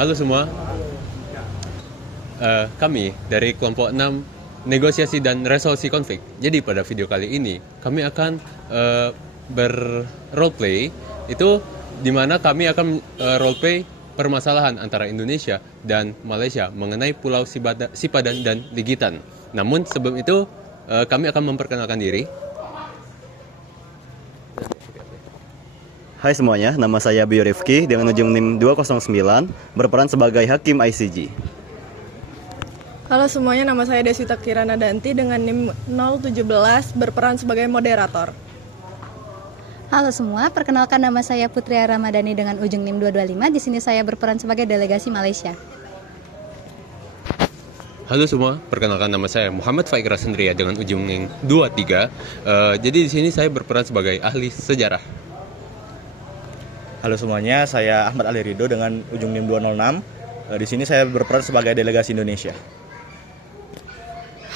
Halo semua, kami dari kelompok 6 negosiasi dan resolusi konflik. Jadi pada video kali ini kami akan ber-roleplay, itu dimana kami akan roleplay permasalahan antara Indonesia dan Malaysia mengenai Pulau Sipadan dan Ligitan. Namun sebelum itu kami akan memperkenalkan diri. Hai semuanya, nama saya Bio Rifki dengan ujung NIM 209, berperan sebagai Hakim ICG. Halo semuanya, nama saya Deswita Kirana Danti dengan NIM 017, berperan sebagai moderator. Halo semua, perkenalkan nama saya Putri Ramadhani dengan ujung NIM 225. Di sini saya berperan sebagai delegasi Malaysia. Halo semua, perkenalkan nama saya Muhammad Faikra Sendria dengan ujung NIM 23. Jadi di sini saya berperan sebagai ahli sejarah. Halo semuanya, saya Ahmad Ali Ridho dengan ujung NIM 206. Di sini saya berperan sebagai delegasi Indonesia.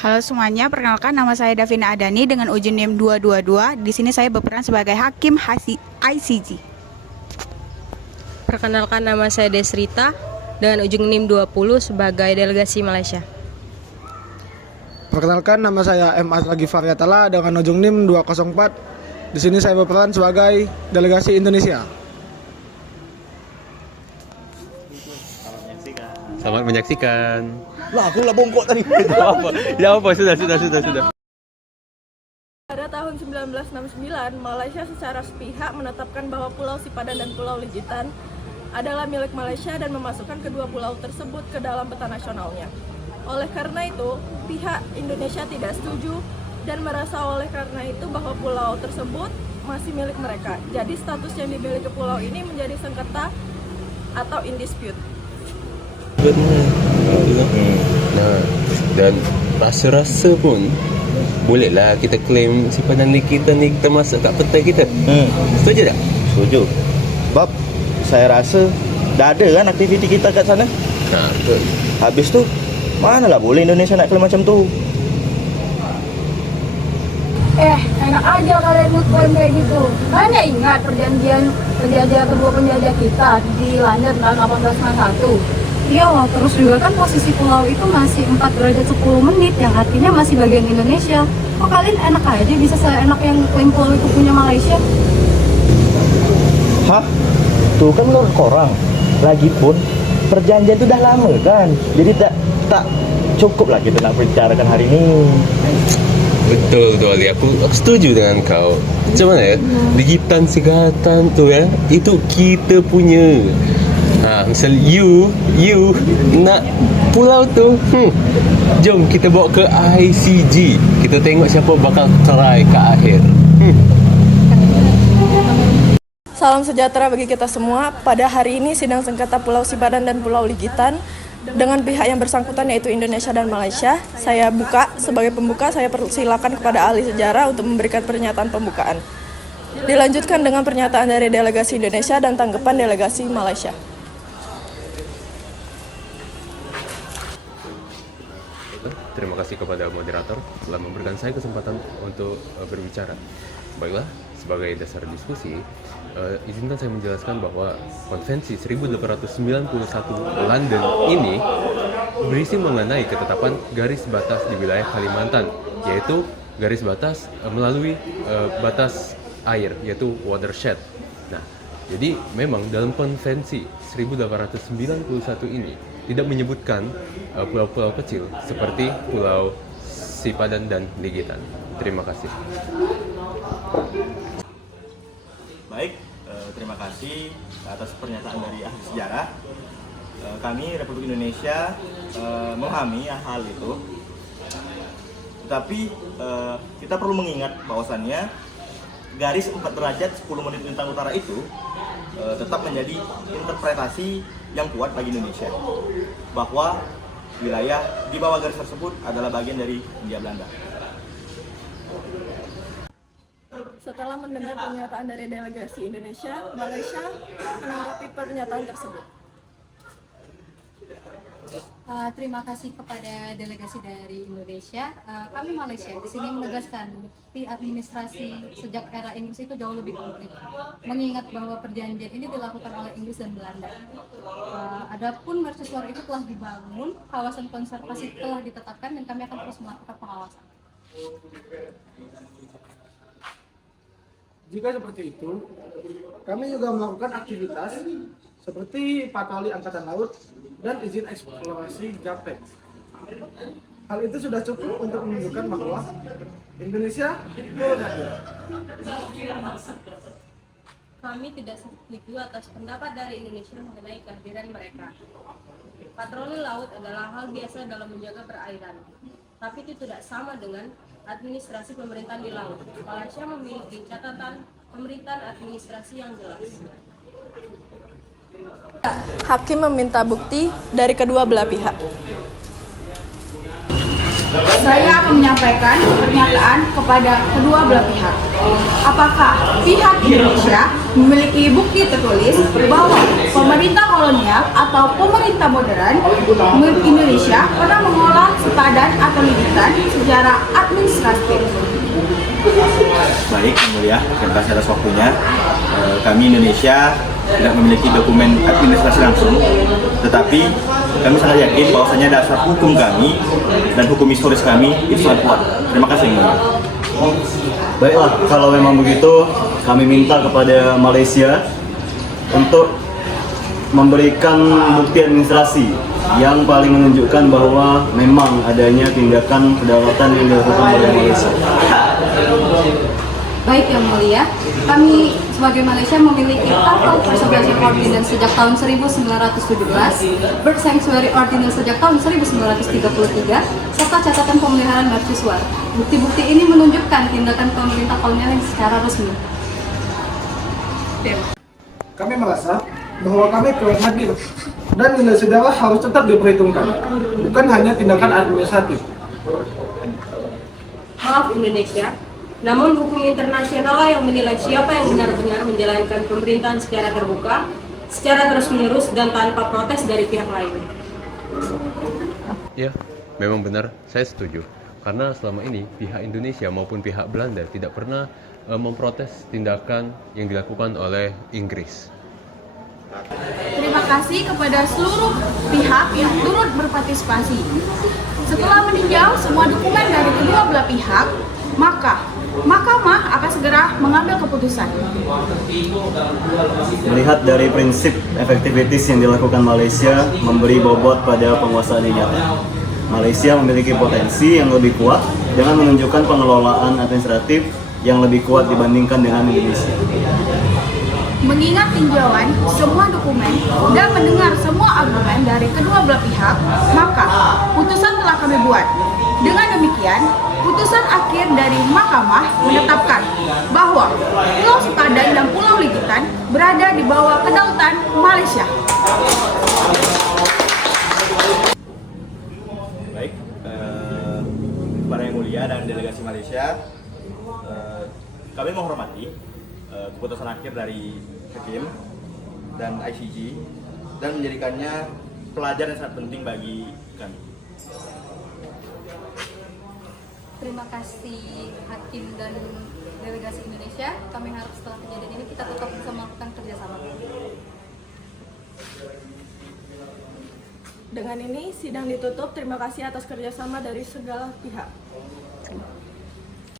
Halo semuanya, perkenalkan nama saya Davina Adani dengan ujung NIM 222. Di sini saya berperan sebagai Hakim ICG. Perkenalkan nama saya Desrita dengan ujung NIM 20 sebagai delegasi Malaysia. Perkenalkan nama saya M. Aslagi Faryatala dengan ujung NIM 204. Di sini saya berperan sebagai delegasi Indonesia. Selamat menyaksikan. Lah, aku lah bongkok tadi. Ya apa, sudah. Pada tahun 1969, Malaysia secara sepihak menetapkan bahwa Pulau Sipadan dan Pulau Ligitan adalah milik Malaysia dan memasukkan kedua pulau tersebut ke dalam peta nasionalnya. Oleh karena itu, pihak Indonesia tidak setuju dan merasa oleh karena itu bahwa pulau tersebut masih milik mereka. Jadi status yang dimiliki pulau ini menjadi sengketa atau in dispute. Nah, dan rasa-rasa pun bolehlah kita klaim Sipadan kita ni kita masuk kat peta kita. Setuju tak? Setuju. Sebab saya rasa dah ada kan aktiviti kita kat sana. Nah, betul. Habis tu, manalah boleh Indonesia nak klaim macam tu. Enak aja kalian ngeklaim kayak gitu. Mana ingat perjanjian kedua penjajah kita di London tahun 1891. Iya loh, terus juga kan posisi pulau itu masih 4 derajat 10 menit, yang artinya masih bagian Indonesia. Kok kalian enak aja bisa seenak yang klaim pulau itu punya Malaysia? Hah? Tuh kan menurut korang. Lagipun perjanjian itu dah lama kan. Jadi tak cukup lah kita nak bicarakan hari ini. Betul Ali, aku setuju dengan kau. Macam mana ya? Ligitan Sigatan tu ya, itu kita punya. Misal you nak pulau tu, jom kita bawa ke ICG. Kita tengok siapa bakal try ke akhir. Salam sejahtera bagi kita semua. Pada hari ini sidang sengketa Pulau Sipadan dan Pulau Ligitan dengan pihak yang bersangkutan yaitu Indonesia dan Malaysia. Saya buka sebagai pembuka, saya persilakan kepada ahli sejarah untuk memberikan pernyataan pembukaan. Dilanjutkan dengan pernyataan dari delegasi Indonesia dan tanggapan delegasi Malaysia. Terima kasih kepada moderator telah memberikan saya kesempatan untuk berbicara. Baiklah, sebagai dasar diskusi, izinkan saya menjelaskan bahwa Konvensi 1891 London ini berisi mengenai ketetapan garis batas di wilayah Kalimantan, yaitu garis batas melalui batas air, yaitu watershed. Nah, jadi memang dalam Konvensi 1891 ini tidak menyebutkan pulau-pulau kecil seperti Pulau Sipadan dan Ligitan. Terima kasih. Baik, terima kasih atas pernyataan dari ahli sejarah. Kami Republik Indonesia memahami hal itu. Tetapi kita perlu mengingat bahwasannya garis 4 derajat 10 menit lintang utara itu tetap menjadi interpretasi yang kuat bagi Indonesia bahwa wilayah di bawah garis tersebut adalah bagian dari Hindia Belanda. Setelah mendengar pernyataan dari delegasi Indonesia, Malaysia menanggapi pernyataan tersebut. Terima kasih kepada delegasi dari Indonesia. Kami Malaysia di sini menegaskan bukti administrasi sejak era Inggris itu jauh lebih konkret. Mengingat bahwa perjanjian ini dilakukan oleh Inggris dan Belanda. Adapun mercusuar itu telah dibangun, kawasan konservasi telah ditetapkan dan kami akan terus melakukan pengawasan. Jika seperti itu, kami juga melakukan aktivitas seperti patroli angkatan laut dan izin eksplorasi gaptek. Hal itu sudah cukup untuk menunjukkan bahwa Indonesia turut hadir. Kami tidak setuju atas pendapat dari Indonesia mengenai kehadiran mereka. Patroli laut adalah hal biasa dalam menjaga perairan, tapi itu tidak sama dengan administrasi pemerintahan di laut. Malaysia memiliki catatan pemerintahan administrasi yang jelas. Hakim meminta bukti dari kedua belah pihak. Saya akan menyampaikan pernyataan kepada kedua belah pihak. Apakah pihak Indonesia memiliki bukti tertulis bahwa pemerintah kolonial atau pemerintah modern Indonesia pernah mengolah sepadan atau ligitan secara administratif? Baik, Yang Mulia, terima kasih atas waktunya. Kami Indonesia tidak memiliki dokumen administrasi langsung, tetapi kami sangat yakin bahwasanya dasar hukum kami dan hukum historis kami itu sangat kuat. Terima kasih, Yang Mulia. Baiklah, kalau memang begitu, kami minta kepada Malaysia untuk memberikan bukti administrasi yang paling menunjukkan bahwa memang adanya tindakan kedaulatan yang dilakukan oleh Malaysia. Baik Yang Mulia, kami sebagai Malaysia memiliki Tafel Preservation Ordinance sejak tahun 1917, Bird Sanctuary Ordinance sejak tahun 1933, serta catatan pemeliharaan mercusuar. Bukti-bukti ini menunjukkan tindakan pemerintah kolonial yang secara resmi. Kami merasa bahwa kami turut hadir dan nilai sejarah harus tetap diperhitungkan, bukan hanya tindakan administratif. Maaf Indonesia, namun hukum internasional yang menilai siapa yang benar-benar menjalankan pemerintahan secara terbuka, secara terus-menerus dan tanpa protes dari pihak lain. Ya, memang benar, saya setuju. Karena selama ini pihak Indonesia maupun pihak Belanda tidak pernah memprotes tindakan yang dilakukan oleh Inggris. Terima kasih kepada seluruh pihak yang turut berpartisipasi. Setelah meninjau semua dokumen dari kedua belah pihak, maka Mahkamah akan segera mengambil keputusan. Melihat dari prinsip efektivitas yang dilakukan Malaysia memberi bobot pada penguasaan yang nyata. Malaysia memiliki potensi yang lebih kuat dengan menunjukkan pengelolaan administratif yang lebih kuat dibandingkan dengan Indonesia. Mengingat tinjauan semua dokumen dan mendengar semua argumen dari kedua belah pihak, maka putusan telah kami buat. Dengan demikian, putusan akhir dari Mahkamah menetapkan bahwa Pulau Sepadan dan Pulau Ligitan berada di bawah kedaulatan Malaysia. Baik, para Yang Mulia dan delegasi Malaysia, kami menghormati keputusan akhir dari Hakim dan ICJ dan menjadikannya pelajaran yang sangat penting bagi kami. Terima kasih Hakim dan delegasi Indonesia. Kami harap setelah kejadian ini kita tetap bisa melakukan kerjasama. Dengan ini sidang ditutup. Terima kasih atas kerjasama dari segala pihak.